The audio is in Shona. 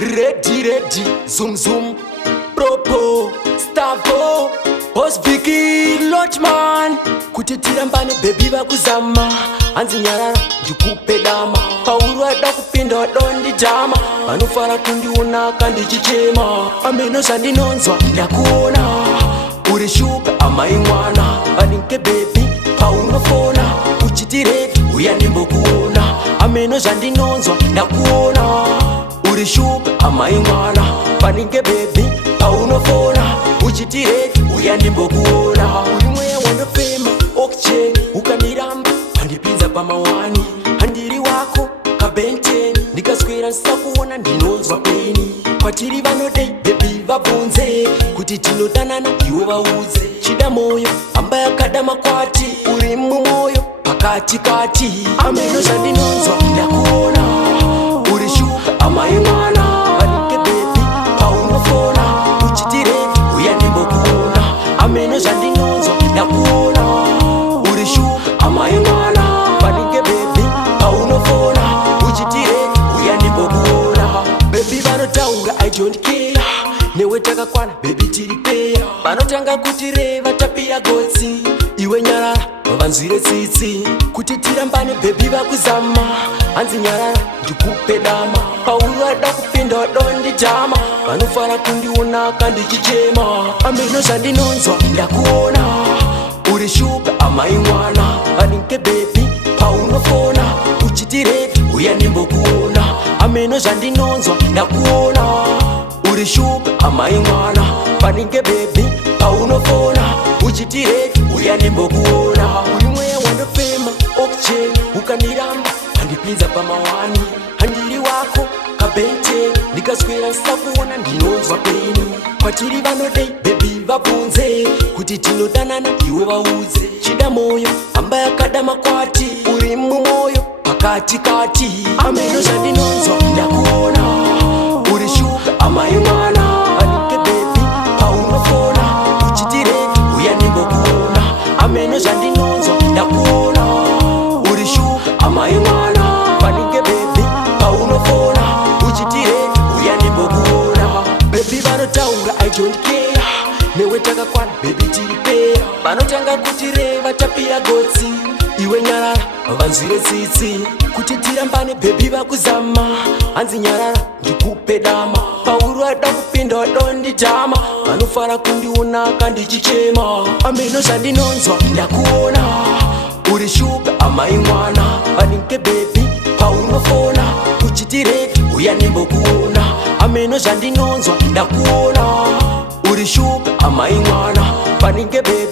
Ready, zoom zoom. Propo, Stavo, Boss Vicky, Lodgeman. Kutitira mbane baby vakuzama. Hanzi nyarara, ndikupe dama. Pauru ada kupinda wadondi jama. Vanofara kundiona kandichichema. Ameno zandinonzwa ndakuona. Uri shuka amai mwana. Vaninke baby, paunofona. Uchitire, uya ndimbokuona. Ameno zandinonzwa ndakuona. Uri shuka amai mwana. Vaninke baby, paunofona. Uchitire, uya ndimbokuona. Uri mweya wandofema, okche, ukaniramba. Handipinza pamawani, handiri wako kabente. Ndikaswera nsakuona ndinonzwa peni. Kwatiri vanodei baby vabvunze kuti tinodanana iwe vauze. Chida moyo amba yakada makwati, uri mumoyo pakati kati. Ameno zvandinonzwa ndakuona. Uri shuka amai mwana. Vanike baby paunofona. Uchitire uya ndimbokuona. Ameno zvandinonzwa ndakuona. Uri shuka amai mwana. Vanike baby paunofona. Uchitire uya ndimbokuona. Baby vanotaura I don't care. Newe takakwana baby tiripeya. Vanotanga kuti reva tapira gotsi. Iwe nyarara vanzwire tsitsi. Kuti tirambane baby vakuzama. Hanzi nyarara ndikupe dama. Pauru ada kupinda wadondi jama. Vanofara kundiona kandichichema. Ameno zvandinonzwa ndakuona. Uri shuka amai mwana. Vaninke baby paunofona. Uchitire uya ndimbokuona. Ameno zvandinonzwa ndakuona. Uri shuka amai mwana. Vaninke baby paunofona. Uchitire uya ndimbokuona. Uri mweya wandofema okche, ukaniramba handipinza pamawani. Handiri wako kabente. Ndikaswera nsakuona ndinonzwa peni. Kwatiri vanodei baby vabvunze kuti tinodanana iwe vauze. Chida moyo amba yakada makwati, uri mumoyo pakati kati. Ameno zvandinonzwa ndakuona. Uri shuka amai mwana. Vanike baby paunofona. Uchitire uya ndimbokuona. Ameno zvandinonzwa ndakuona. Uri shuka amai mwana. Vanike baby paunofona. Uchitire uya ndimbokuona. Baby vanotaura I don't care. Newe takakwana baby tiripeya. Vanotanga kuti reva tapira gotsi. Iwe nyarara vanzwire tsitsi. Kuti tirambane baby vakuzama. Hanzi nyarara ndikupe dama. Pauru ada kupinda wadondi jama. Vanofara kundiona kandichichema. Ameno zvandinonzwa ndakuona. Uri shuka amai mwana. Vaninke baby paunofona. Uchitire uya ndimbokuona. Ameno zvandinonzwa ndakuona. Uri shuka amai mwana. Vaninke baby